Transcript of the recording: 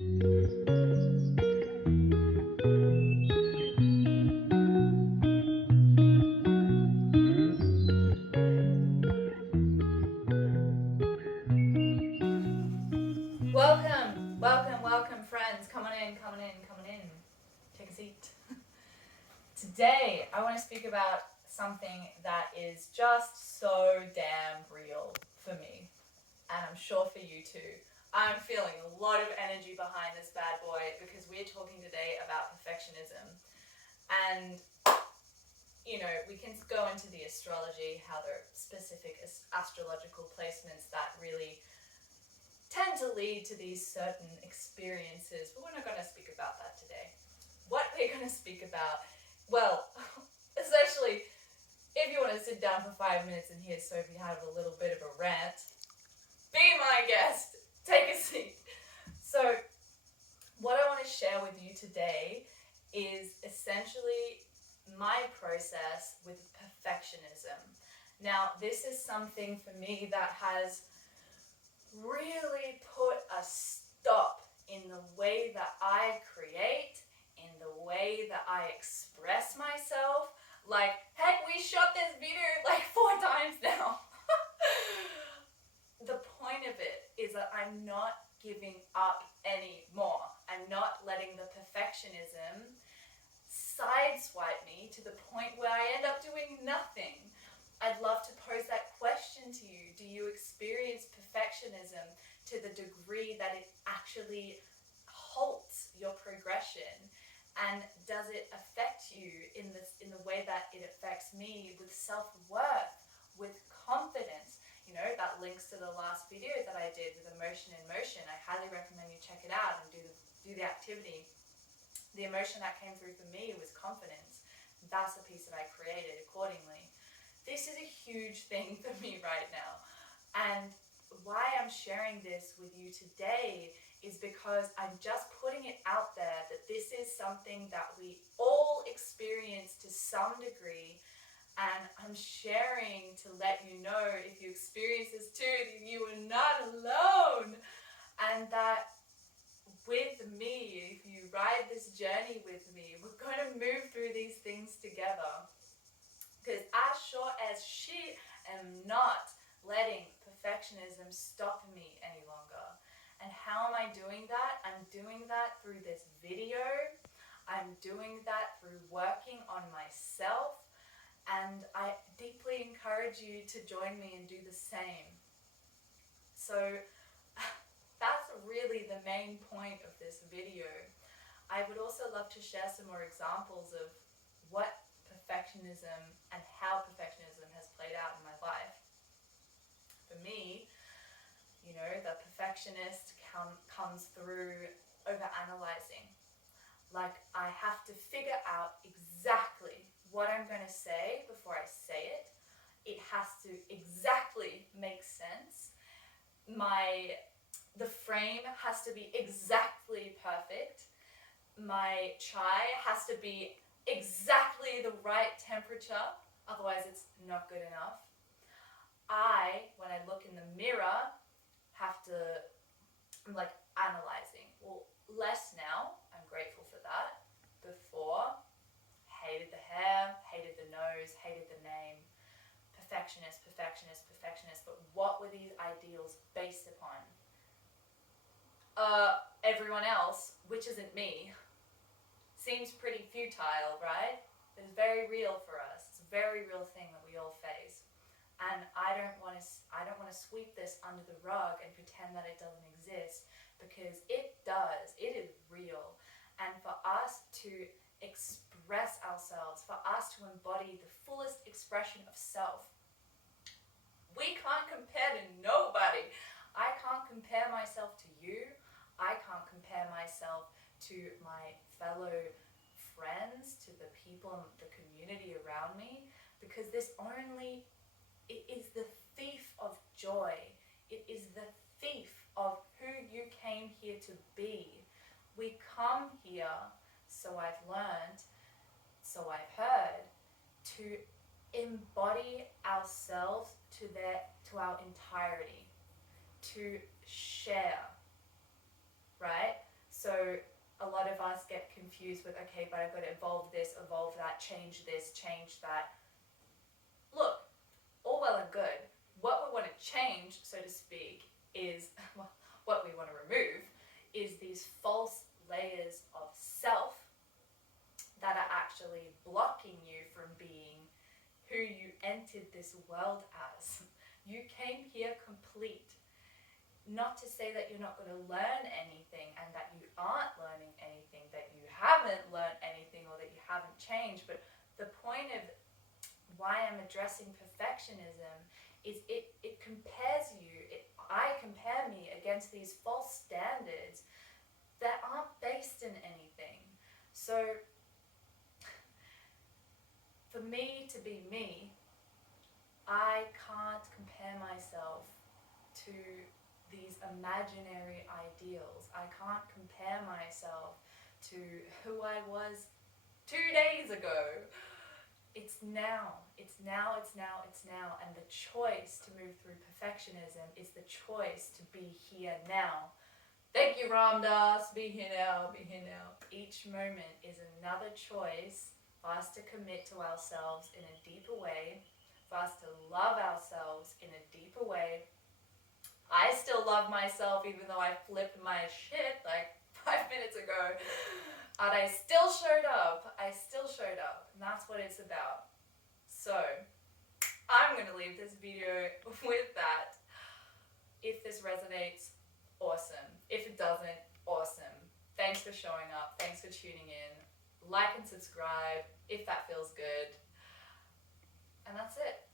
Welcome friends. Come on in. Take a seat. Today, I want to speak about something that is just so damn real for me, and I'm sure for you too. I'm feeling a lot of energy behind this bad boy because we're talking today about perfectionism. And, we can go into the astrology, how there are specific astrological placements that really tend to lead to these certain experiences, but we're not going to speak about that today. What we're going to speak about, well, essentially, if you want to sit down for 5 minutes and hear Sophie have a little bit of a rant, be my guest. Take a seat. So, what I want to share with you today is essentially my process with perfectionism. Now, this is something for me that has really put a stop in the way that I create, in the way that I express myself. Like, heck, we shot this video like 4 times now. The point of it is that I'm not giving up anymore. I'm not letting the perfectionism sideswipe me to the point where I end up doing nothing. I'd love to pose that question to you. Do you experience perfectionism to the degree that it actually halts your progression? And does it affect you in the way that it affects me with self-worth, with confidence? That links to the last video that I did with Emotion in Motion. I highly recommend you check it out and do the activity. The emotion that came through for me was confidence. That's the piece that I created accordingly. This is a huge thing for me right now. And why I'm sharing this with you today is because I'm just putting it out there that this is something that we all experience to some degree. And I'm sharing to let you know, if you experience this too, that you are not alone. And that with me, if you ride this journey with me, we're going to move through these things together. Because as sure as she am not letting perfectionism stop me any longer. And how am I doing that? I'm doing that through this video. I'm doing that through working on myself. And I deeply encourage you to join me and do the same. So that's really the main point of this video. I would also love to share some more examples of what perfectionism and how perfectionism has played out in my life. For me, the perfectionist comes through overanalyzing. Like, I have to figure out exactly what I'm going to say before I say it. It has to exactly make sense. The frame has to be exactly perfect. My chai has to be exactly the right temperature, otherwise it's not good enough. When I look in the mirror, I'm like analyzing. Well, less now, I'm grateful for that. Before, hated the hair, hated the nose, hated the name. Perfectionist. But what were these ideals based upon? Everyone else, which isn't me. Seems pretty futile, right? It's very real for us. It's a very real thing that we all face. And I don't want to sweep this under the rug and pretend that it doesn't exist, because it does. It is real. And for us to express ourselves, for us to embody the fullest expression of self, we can't compare to nobody. I can't compare myself to you. I can't compare myself to my fellow friends, to the people in the community around me, because it is the thief of joy. It is the thief of who you came here to be. We come here, so I've learned, so I've heard, to embody ourselves to our entirety, to share, right? get confused with, okay, but I've got to evolve this, evolve that, change this, change that. Look, all well and good. What we want to change, so to speak, is, well, what we want to remove is these false layers of self that are actually blocking you from being who you entered this world as. You came here complete. Not to say that you're not going to learn anything and that you aren't learning anything, that you haven't learned anything or that you haven't changed, but the point of why I'm addressing perfectionism is it compares you, I compare me against these false standards that aren't based in anything. So for me to be me, I can't compare myself to these imaginary ideals. I can't compare myself to who I was 2 days ago. It's now, it's now, it's now, it's now. And the choice to move through perfectionism is the choice to be here now. Thank you, Ram Dass. Be here now, be here now. Each moment is another choice for us to commit to ourselves in a deeper way, for us to love ourselves in a deeper way. I still love myself even though I flipped my shit like 5 minutes ago. And I still showed up. I still showed up. And that's what it's about. So, I'm going to leave this video with that. If this resonates, awesome. If it doesn't, awesome. Thanks for showing up. Thanks for tuning in. Like and subscribe if that feels good. And that's it.